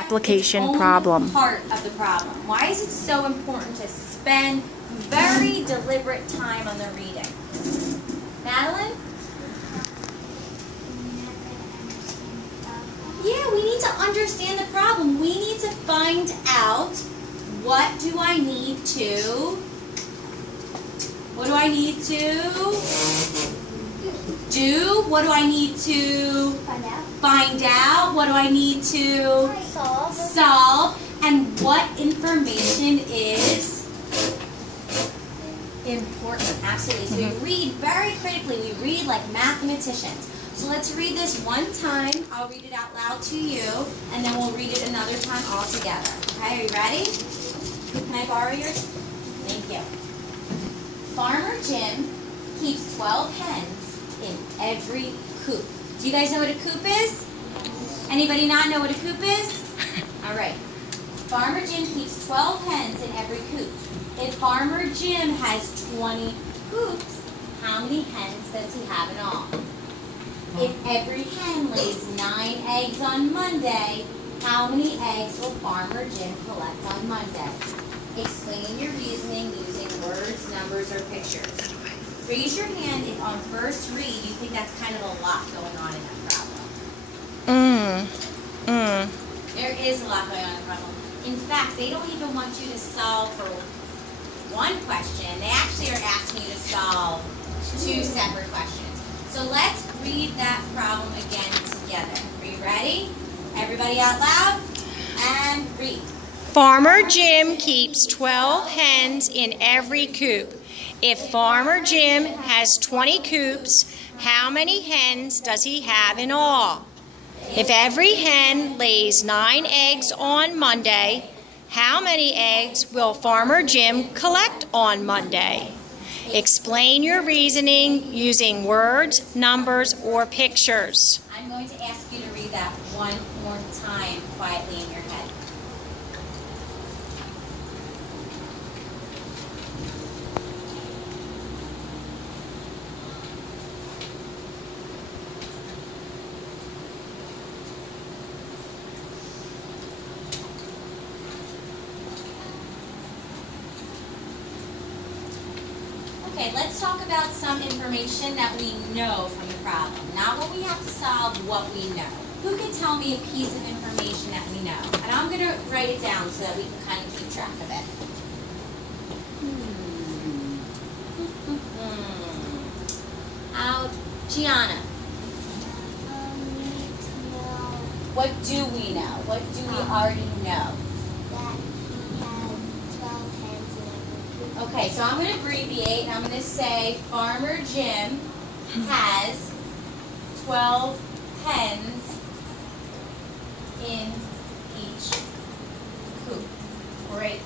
application problem. Part of the problem. Why is it so important to spend very deliberate time on the reading? Madeline? Yeah, we need to understand the problem. We need to find out what do I need to do? What do I need to find out? What do I need to solve? And what information is important? Absolutely. So we read very critically. We read like mathematicians. So let's read this one time. I'll read it out loud to you, and then we'll read it another time all together. Okay, are you ready? Can I borrow yours? Thank you. Farmer Jim keeps 12 hens in every coop. Do you guys know what a coop is? Anybody not know what a coop is? All right. Farmer Jim keeps 12 hens in every coop. If Farmer Jim has 20 coops, how many hens does he have in all? If every hen lays 9 eggs on Monday, how many eggs will Farmer Jim collect on Monday? Explain your reasoning using words, numbers, or pictures. Raise your hand if on first read you think that's kind of a lot going on in that problem. There is a lot going on in the problem. In fact, they don't even want you to solve for one question. They actually are asking you to solve 2 separate questions. So let's read that problem again together. Are you ready? Everybody out loud? And read. Farmer Jim keeps 12 hens in every coop. If Farmer Jim has 20 coops, how many hens does he have in all? If every hen lays 9 eggs on Monday, how many eggs will Farmer Jim collect on Monday? Explain your reasoning using words, numbers, or pictures. I'm going to ask you to read that one more time quietly in your head. Okay, let's talk about some information that we know from the problem. Not what we have to solve, what we know. Who can tell me a piece of information that we know? And I'm going to write it down so that we can kind of keep track of it. Gianna. We need to know. What do we know? What do we already know? That he has 12 hens in every coop. Okay, so I'm going to abbreviate and I'm going to say Farmer Jim has 12 hens in each coop. Great.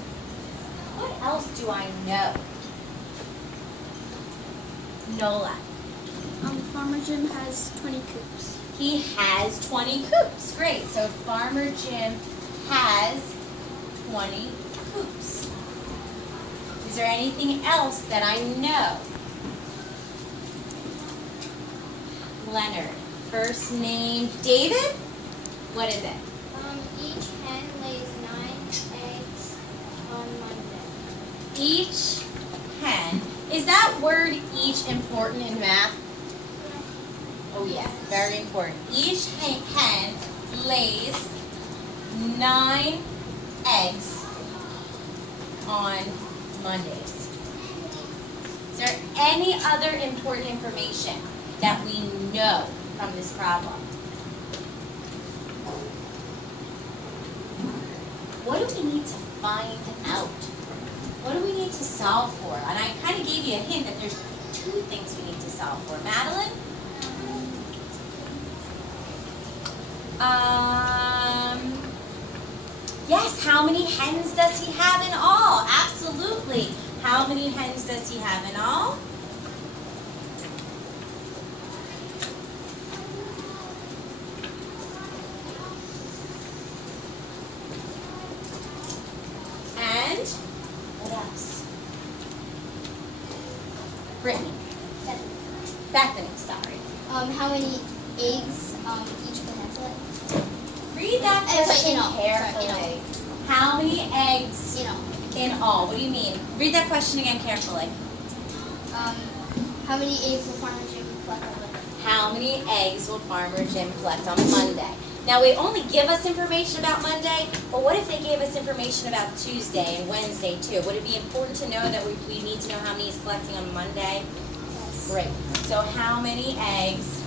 What else do I know? Nola. Farmer Jim has 20 coops. He has 20 coops. Great. So Farmer Jim has 20 coops. Is there anything else that I know? Leonard. First name David? What is it? Each hen lays 9 eggs on Monday. Each hen. Is that word each important in math? Oh yeah, very important. Each hen lays 9 eggs on Mondays. Is there any other important information that we know from this problem? What do we need to find out? What do we need to solve for? And I kind of gave you a hint that there's 2 things we need to solve for. Madeline? Yes, how many hens does he have in all? Absolutely. How many hens does he have in all? And what else? Brittany. Bethany, sorry. How many eggs each of the hens lay? read that question carefully. Sorry, in all. How many eggs You know, in all? What do you mean? Read that question again carefully. how many eggs will Farmer Jim collect on Monday? How many eggs will Farmer Jim collect on Monday? Now, they only give us information about Monday, but what if they gave us information about Tuesday and Wednesday, too? Would it be important to know that we need to know how many he's collecting on Monday? Yes. Great. So how many eggs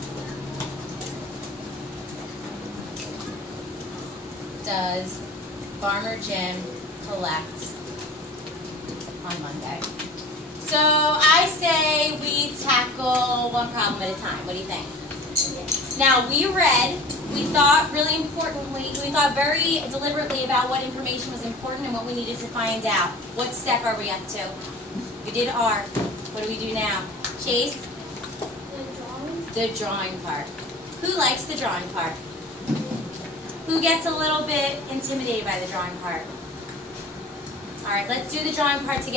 does Farmer Jim collect on Monday? So I say we tackle one problem at a time. What do you think? Now, we read, we thought really importantly, we thought very deliberately about what information was important and what we needed to find out. What step are we up to? We did R. What do we do now? Chase? The drawing part. Who likes the drawing part? Who gets a little bit intimidated by the drawing part? All right, let's do the drawing part together.